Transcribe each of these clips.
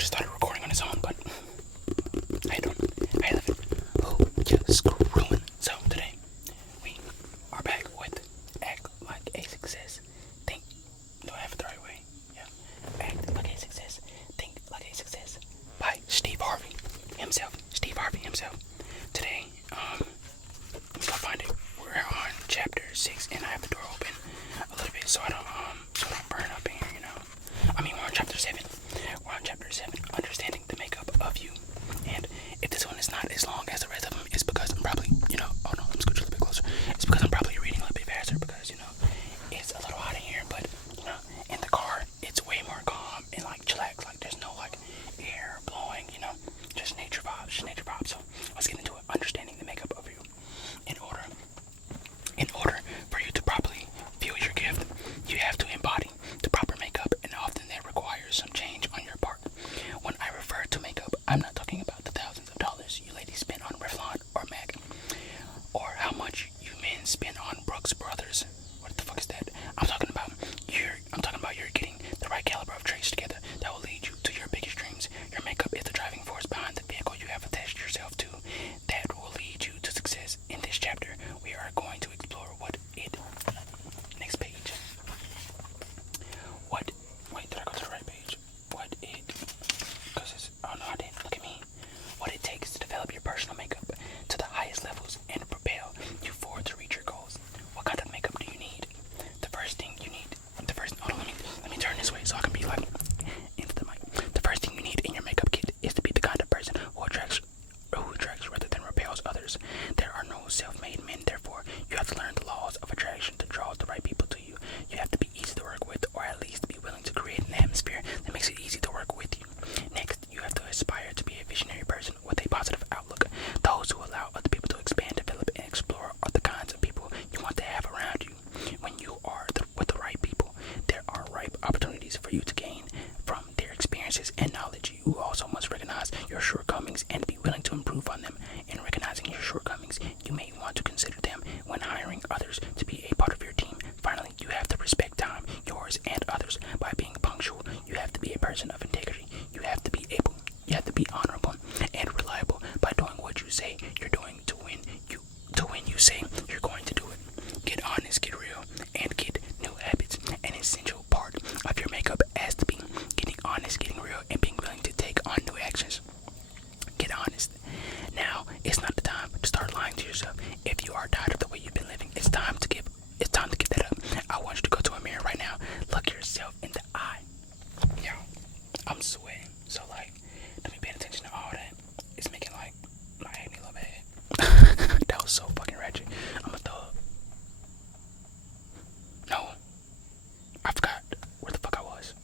just started recording on its own, but I don't. I love it. Oh, yeah, screwing. So today we are back with Act Like a Success. Think. Do I have it the right way? Yeah. Act Like a Success. Think Like a Success. By Steve Harvey himself. Steve Harvey himself. Today, let me go find it. We're on chapter 6, and I have the door open a little bit so I don't burn up in here. We're on chapter 7. We're on chapter 7, understanding the makeup of you. And if this one is not as long as the rest of them, it's because I'm probably, oh no, let me scooch a little bit closer. It's because I'm probably reading a little bit faster because, it's a little hot in here, but, in the car, it's way more calm and, chillax. There's no, air blowing, just nature vibes, So, let's get into it. Understanding the makeup of you. In order for you to properly feel your gift, you have to embody the proper makeup, and often that requires some change on your part. When I refer to makeup, I'm not talking about the thousands of dollars you ladies spend on Revlon or MAC, or how much you men spend on Brooks Brothers. What the fuck is that? I'm talking about you're getting the right caliber of traits together that will lead you to your biggest dreams. Your makeup is the driving force behind the vehicle you have attached yourself to that will lead you to success. In this chapter, we are going to explore next page. Wait, did I go to the right page? Oh no, I didn't. Look at me. What it takes to develop your personal makeup to the highest levels and propel you forward to reach your goals. What kind of makeup do you need? Hold on, let me turn this way so I can be into the mic. The first thing you need in your makeup kit is to be the kind of person who attracts rather than repels others. There are no self-made men, therefore you have to learn the laws of attraction to draw the right people to you. You have to be easy to work with, or at least be willing to create an atmosphere that makes it easy to work with you. Next, you have to aspire to be a visionary person with a positive outlook. Those who allow other people to expand, develop, and explore are the kinds of people you want to have around you. When you are with the right people, there are ripe opportunities for you to gain from their experiences and knowledge. You also must recognize your shortcomings and be willing to improve on them. In recognizing your shortcomings, you may want to consider them when hiring others to be a part of your team. Finally, you have to respect time, yours and others, by being punctual. You have to be a person of integrity. You have to be honorable and reliable by doing what you say you're doing to when you say you're going to do it. Get honest, get real, and get new habits. An essential part of your makeup has to be getting honest, getting real, and being willing to take on new actions. Get honest. Now, it's not the time to start lying to yourself. If you are tired of the way you've been living, it's time to give that up. I want you to go to a mirror right now. Look yourself in the eye. Yo, I'm sweating. So let me pay attention to all that. It's making my acne look bad. That was so fucking ratchet. I'm a thug. No. I forgot where the fuck I was.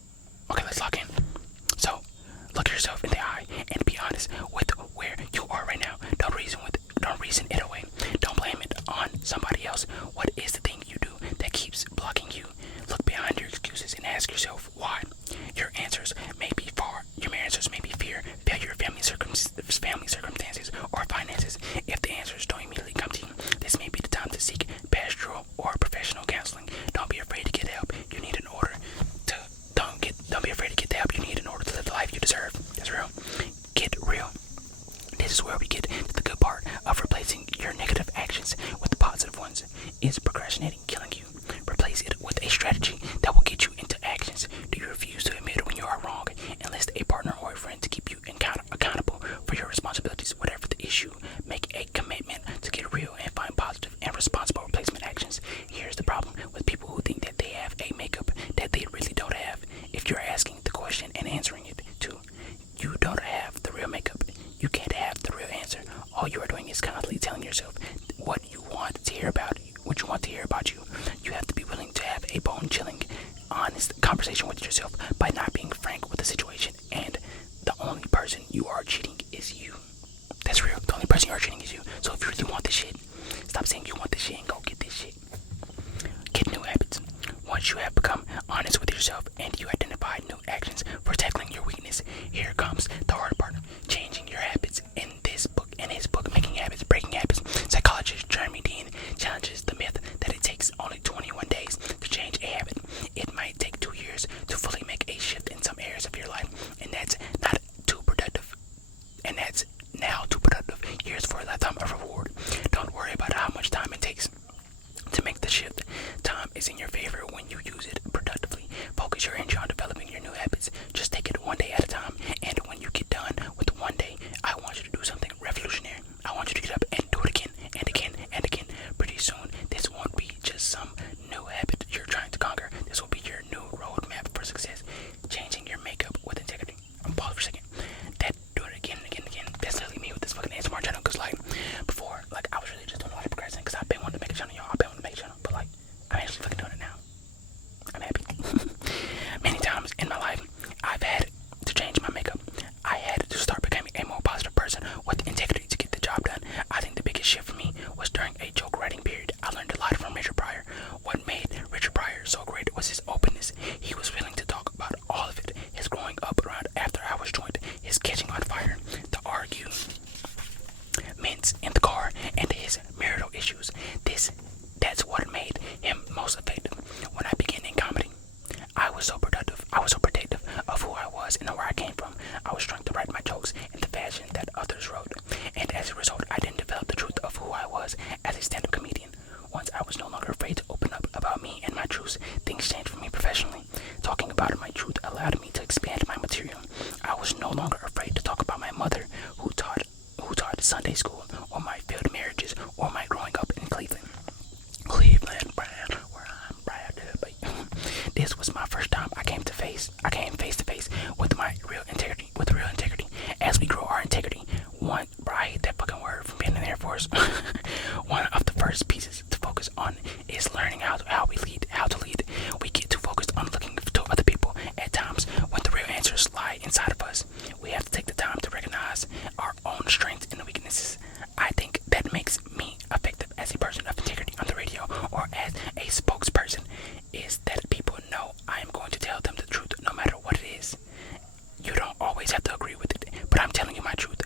Okay, let's lock in. So, look yourself in the eye and be honest with where you are right now. Don't reason it away. Don't blame it on somebody else. What is the thing you do that keeps blocking you? Look behind your excuses and ask yourself why. Your answers may be fear, failure, family circumstances, or finances. If the answers don't immediately come to you, this may be the time to seek pastoral or professional counseling. Don't be afraid to get help you need in order to live the life you deserve. That's real. inside of us. We have to take the time to recognize our own strengths and weaknesses. I think that makes me effective as a person of integrity on the radio or as a spokesperson is that people know I am going to tell them the truth no matter what it is. You don't always have to agree with it, but I'm telling you my truth.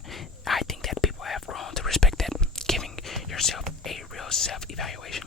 I think that people have grown to respect that. Giving yourself a real self-evaluation.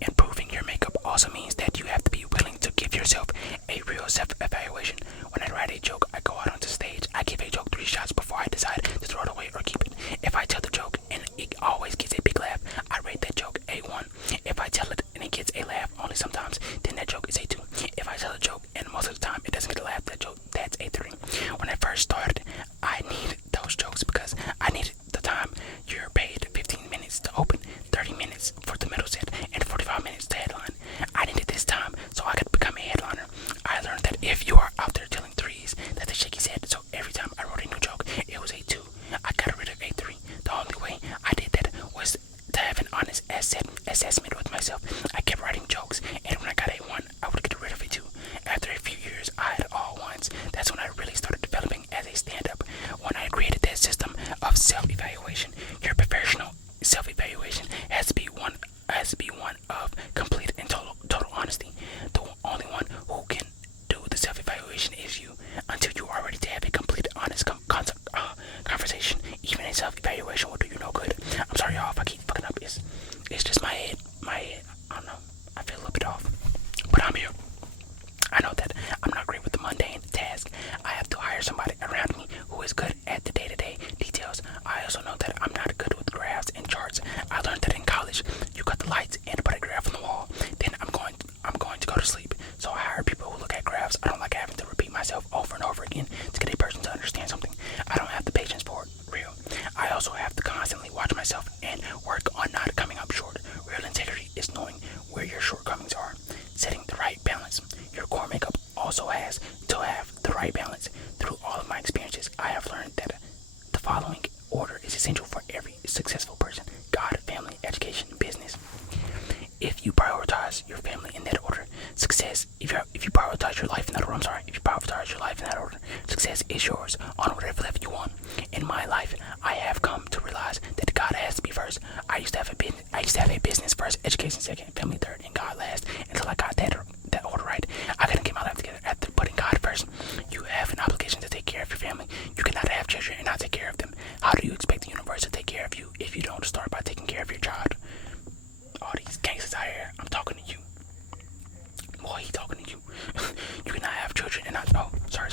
Improving your makeup also means that you have to be willing to give yourself a real self-evaluation. When I write a joke, I go out onto stage, I give a joke 3 shots before I decide to throw it away or keep it. If I tell the joke and it always gets a big laugh, I rate that joke a 1. If I tell it and it gets a laugh only sometimes, then that joke is a 2. If I tell a joke and most of the time it doesn't get a laugh, that joke, that's a 3. When I first started, I needed those jokes because I needed the time. You're paid 15 minutes to open, 30 minutes for the middle set, and 45 minutes to headline. I needed this time so I could become a headliner. I learned that if you are out there telling threes, that's a shaky set. So every time I wrote a new joke, it was a 2. I got rid of a 3. The only way I did that was to have an honest assessment with myself. I kept writing jokes, and when I got a 1, I would get rid of a 2. After a few years, I had all 1s. That's when I really started developing as a stand-up. When I created that system of self-evaluation, your professional self-evaluation has to be one of complete and total honesty. The only one who can do the self-evaluation is you. Until you are ready to have a complete honest conversation, even a self-evaluation will do you no good. I'm sorry y'all if I keep fucking up. It's just my head. I don't know. I feel a little bit off. But I'm here. I know that I'm not great with the mundane task. I have to hire somebody around me who is good at the day-to-day details. I also know that I'm not good with graphs and charts. I learned that in college. You cut the lights and put a graph on the wall. Then I'm going to go to sleep. So I hire people who look at graphs. I don't like having to repeat myself over and over again to get a person to understand something. I don't have the patience for it. Real. I also have to constantly watch myself and work on not coming up short. Real integrity is knowing where your shortcomings are. Setting the right balance. Your core makeup also has to have the right balance. Through all of my experiences, I have learned that the following order is essential for every successful person: God, family, education, business. If you prioritize your family in that order, success. If you prioritize your life in that order, if you prioritize your life in that order, success is yours on whatever level you want. In my life, I have come to realize that God has to be first. I used to have a business first, education second, family third, and God last. Until I got that order right, I couldn't get my life together. After putting God first, you have an obligation to take care of your family. You cannot have children and not take care of them. How do you expect the universe to take care of you if you don't start by taking care of your child? All these gangsters out here, I'm talking to you. Boy, he talking to you. You cannot have children and not. Oh, sorry.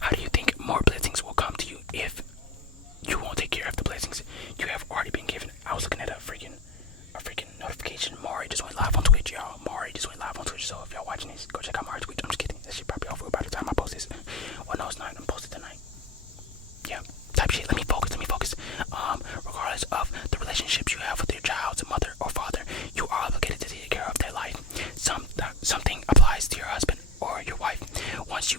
How do you think more blessings will come to you if you won't take care of the blessings you have already been given? I was looking at a freaking notification. Mari just went live on Twitch, y'all. Mari just went live on Twitch. So if y'all watching this, go check out Mari's Twitch. I'm just kidding. That shit probably over by the time I post this. Well, no, it's not. I'm posted tonight. Yeah, type shit. Let me focus. Regardless of the relationships you have with your child's mother or father, you are obligated to take care of their life. Something applies to your husband or your wife. Once you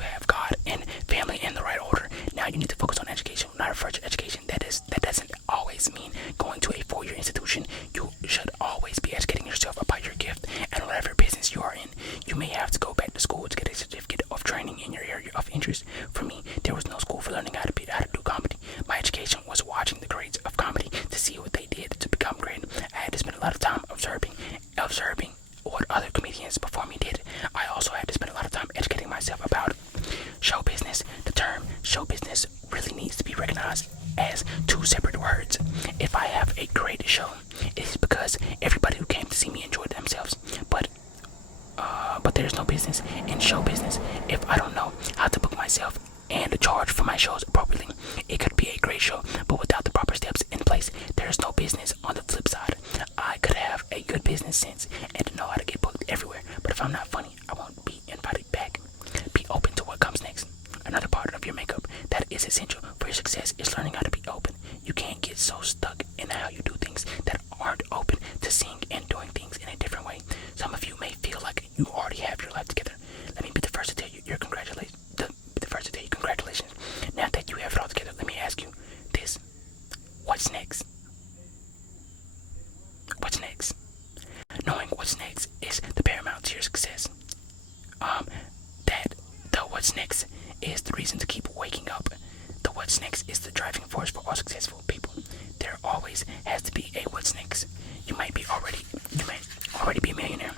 have God and family in the right order, now you need to focus on education. When I refer to education, that doesn't always mean going to a 4-year institution. You should always be educating yourself about your gift and whatever business you are in. You may have to go back to school to get a certificate of training in your area of interest. For me, there was no school for learning how to do comedy. My education was watching the greats of comedy to see what they did to become great. I had to spend a lot of time observing what other comedians before me did. I also had to spend a lot of time educating myself about show business. The term show business really needs to be recognized as 2 separate words. If I have a great show, it is because everybody who came to see me enjoyed themselves. But there's no business in show business. If I don't know how to book myself and charge for my shows appropriately, it could be a great show, but without the proper steps in place, there's no business. On the flip side, I could have a good business sense and know how to get booked everywhere, but if I'm not funny, I won't be invited back. Be open to what comes next. Another part of your makeup that is essential for your success is learning how to be open. You can't get so stuck in how you do things that aren't open to seeing and doing things in a different way. Some of you may feel like you already have your life together. Let me be the first to tell you congratulations. Now that you have it all together, let me ask you this. What's next? Knowing what's next is the paramount to your success. What's next is the reason to keep waking up. The what's next is the driving force for all successful people. There always has to be a what's next. You might already be a millionaire.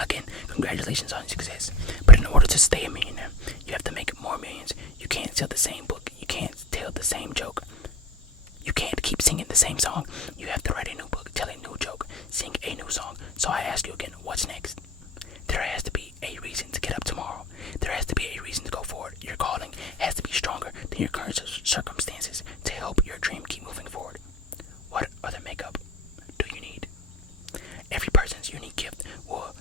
Again, congratulations on your success. But in order to stay a millionaire, you have to make more millions. You can't sell the same book. You can't tell the same joke. You can't keep singing the same song. You have to write a new book, tell a new joke, sing a new song. So I ask you again, what's next? There has to be a reason to get up tomorrow. There has to be a reason to go forward. Your calling has to be stronger than your current circumstances to help your dream keep moving forward. What other makeup do you need? Every person's unique gift will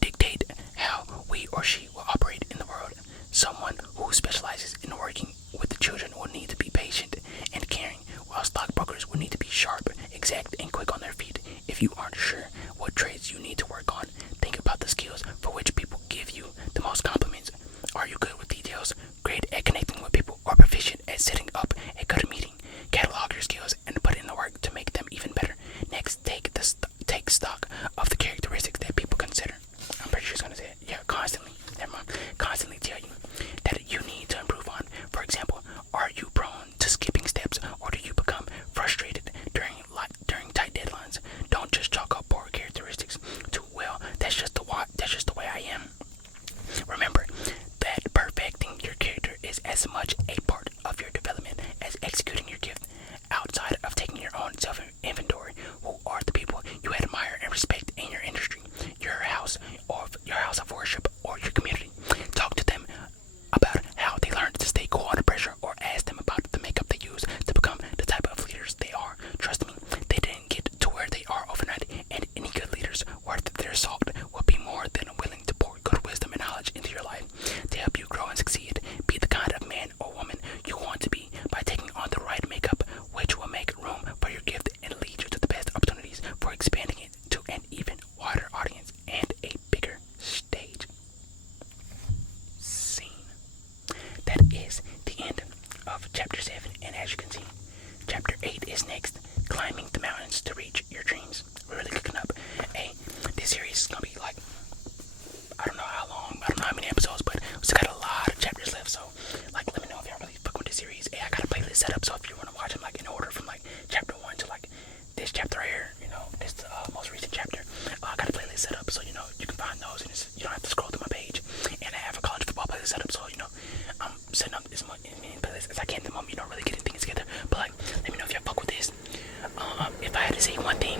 dictate how we or she will operate in the world. Someone who specializes in working with the children will need to be patient and caring, while stockbrokers will need to be sharp, exact, and quick on their feet. If you aren't sure what traits you need to work on, think about the skills for which people give you the most compliments. Are you good with details, great at connecting with people, or proficient at setting up a good meeting? Catalog your skills and put in the work to make them even better. Next, take stock of the characteristics that people consider. I'm pretty sure it's gonna say it. Yeah, constantly. Never mind. Constantly tell you that you need to improve on. For example, are you prone to skipping steps, or do you become frustrated during tight deadlines? Don't just chalk up poor characteristics to, well, that's just the way I am. Remember that perfecting your character is as much a part of your development as executing your gift. Outside of taking your own self-inventory, who are the people you admire and respect in your industry, your house of worship, or your community? Talk to them about how they learned to stay cool under pressure, or ask them about the makeup they use to become the type of leaders they are. Trust me, they didn't get to where they are overnight, and any good leaders worth their salt will be more than willing to pour good wisdom and knowledge into your life to help you grow and succeed. Be the kind of man or woman you want to be by taking on the right makeup, which will make room for your gift and lead you to the best opportunities for expanding it to an even wider audience and a bigger stage. Scene. That is the end of chapter 7, and as you can see, chapter 8 is next. Climbing the mountains to reach your dreams. We're really cooking up. This series is gonna be like, I don't know how long, I don't know how many episodes, but we still got a lot of chapters left. So, like, let me know if y'all really fuck with this series. I got a playlist set up, so if you want to watch them like in order from like chapter 1 to like this chapter right here, this most recent chapter, I got a playlist set up, so you can find those, and you don't have to scroll through my page. And I have a college football playlist set up, so I'm setting up as many playlists as I can at the moment. Really getting things together. But like, let me know if y'all fuck with this. If I had to say one thing